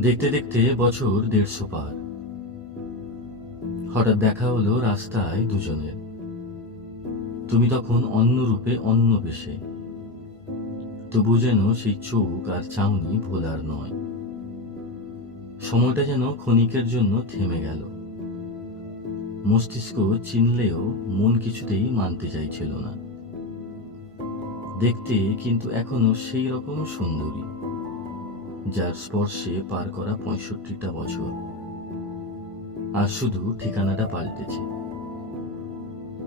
দেখতে দেখতে বছর 150 পার। হঠাৎ দেখা হলো রাস্তায় দুজনের। তুমি তখন অন্য রূপে, অন্য বেশে, তবু যেন সেই চোখ আর চাউনি ভোলার নয়। সময়টা যেন ক্ষণিকের জন্য থেমে গেল। মস্তিষ্ক চিনলেও মন কিছুতেই মানতে চাইছিল না। দেখতে কিন্তু এখনো সেই রকম সুন্দরী, যার স্পর্শে পার করা 65টা বছর। আর শুধু ঠিকানাটা পাল্টেছে।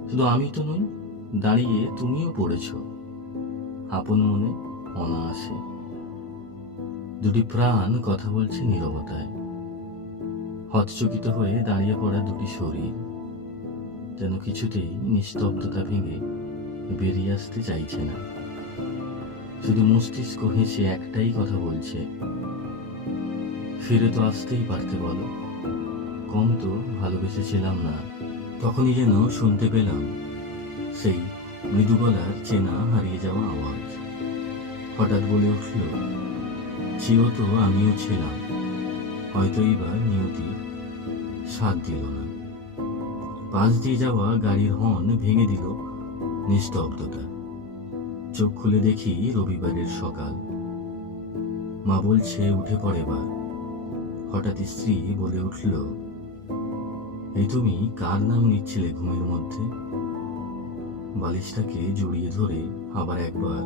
শুধু আমি তো নই, দাঁড়িয়ে তুমিও পড়েছ আপন মনে, অনায়াসে। দুটি প্রাণ কথা বলছে নীরবতায়। হতচকিত হয়ে দাঁড়িয়ে পড়া দুটি শরীর যেন কিছুতেই নিস্তব্ধতা ভেঙে বেরিয়ে আসতে চাইছে না। শুধু মস্তিষ্ক হেসে একটাই কথা বলছে, ফিরে তো আসতেই পারতে বলো, কম তো ভালোবেসেছিলাম না। তখনই যেন শুনতে পেলাম সেই মৃদু গলার চেনা হারিয়ে যাওয়া আওয়াজ। হঠাৎ বলে উঠল, চিও তো আমিও ছিলাম, হয়তো এইবার নিয়তি সাথ দিল না। পাশ দিয়ে যাওয়া গাড়ির হর্ন ভেঙে দিল নিস্তব্ধতা। চোখ খুলে দেখি রবিবারের সকাল। মা বলছে উঠে পড়ে বার। হঠাৎ স্ত্রী বলে উঠল, এই তুমি কার নাম নিচ্ছিলে ঘুমের মধ্যে? বালিশটাকে জড়িয়ে ধরে আবার একবার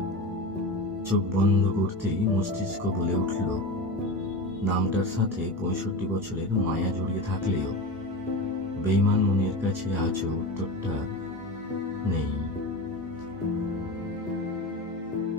চোখ বন্ধ করতেই মস্তিষ্ক বলে উঠল, নামটার সাথে 65 বছরের মায়া জড়িয়ে থাকলেও বেঈমান মনের কাছে আজও উত্তরটা নেই।